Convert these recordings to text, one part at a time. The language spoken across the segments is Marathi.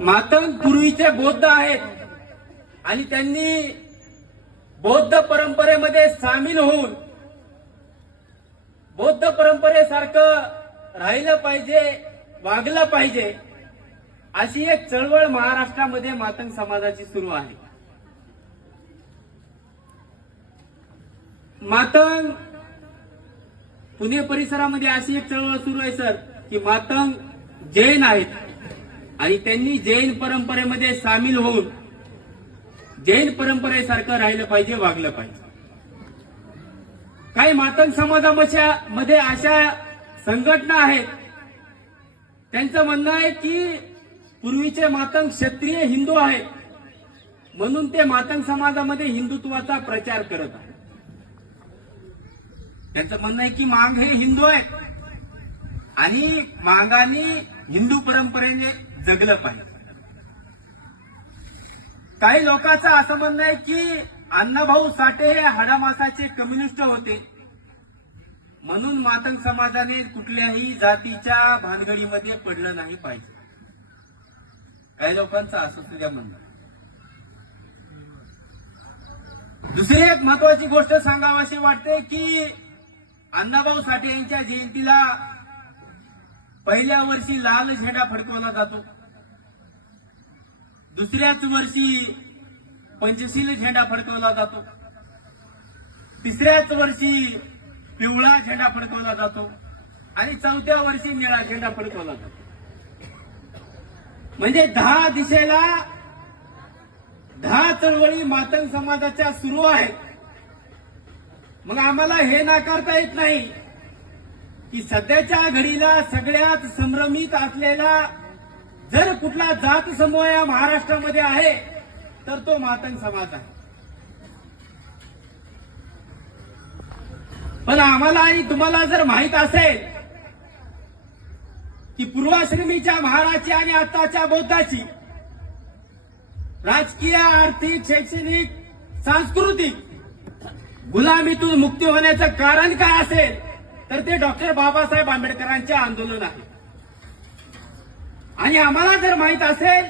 मातंग पूर्वीचे बौद्ध आहेत. आणि त्यांनी बौद्ध परंपरेमध्ये सामील होऊन बौद्ध परंपरेसारखं राहिलं पाहिजे वागलं पाहिजे अशी एक चळवळ महाराष्ट्रामध्ये मातंग समाजाची सुरू आहे. मातंग पुणे परिसरामध्ये अशी एक चळवळ सुरू आहे सर की मातंग जैन आहेत. आणि त्यांनी जैन परंपरेमध्ये सामील होऊन जैन परंपरेसारखं राहिलं पाहिजे वागलं पाहिजे. काही मातंग समाजामध्ये मध्ये अशा संघटना आहेत त्यांचं म्हणणं आहे की पूर्वीचे मातंग क्षत्रिय हिंदू आहेत म्हणून ते मातंग समाजामध्ये हिंदुत्वाचा प्रचार करत आहेत. त्यांचं म्हणणं आहे की मांग हे हिंदू आहेत आणि मांगाने हिंदू परंपरेने जगलं पाहिजे. काही लोकांचं असं म्हणणं आहे की अण्णाभाऊ साठे हे हाडामासाचे कम्युनिस्ट होते. म्हणून मातंग समाजाने कुठल्याही जातीच्या भानगडीमध्ये पडलं नाही पाहिजे. काही लोकांचं असं सुद्धा म्हणणं दुसरी एक महत्वाची गोष्ट सांगावीशी वाटते की अण्णाभाऊ साठे यांच्या जयंतीला पहिल्या वर्षी लाल झेंडा फडकवला जातो. दुसऱ्याच वर्षी पंचशील झेंडा फडकवला जातो. तिसऱ्याच वर्षी पिवळा झेंडा फडकवला जातो. आणि चौथ्या वर्षी निळा झेंडा फडकवला जातो. म्हणजे दहा दिशेला दहा चळवळी मातंग समाजाच्या सुरू आहेत. मग आम्हाला हे नाकारता येत नाही. की सध्याच्या घडीला सगळ्यात संभ्रमित असलेला जर कुठला जात समूह या महाराष्ट्रामध्ये आहे तर तो मातंग समाज आहे. पण आम्हाला आणि तुम्हाला जर माहीत असेल की पूर्वाश्रमीच्या महाराजची आणि आताच्या बौद्धाची राजकीय आर्थिक शैक्षणिक सांस्कृतिक गुलामीतून मुक्ती होण्याचं कारण काय असेल तर ते डॉक्टर बाबासाहेब आंबेडकरांचे आंदोलन आहे. आणि आम्हाला जर माहीत असेल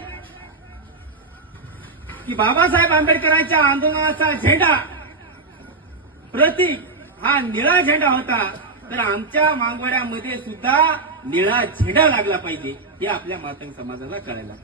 की बाबासाहेब आंबेडकरांच्या आंदोलनाचा झेंडा प्रतीक हा निळा झेंडा होता तर आमच्या मागवड्यामध्ये सुद्धा निळा झेंडा लागला पाहिजे हे आपल्या मातंग समाजाला कळायला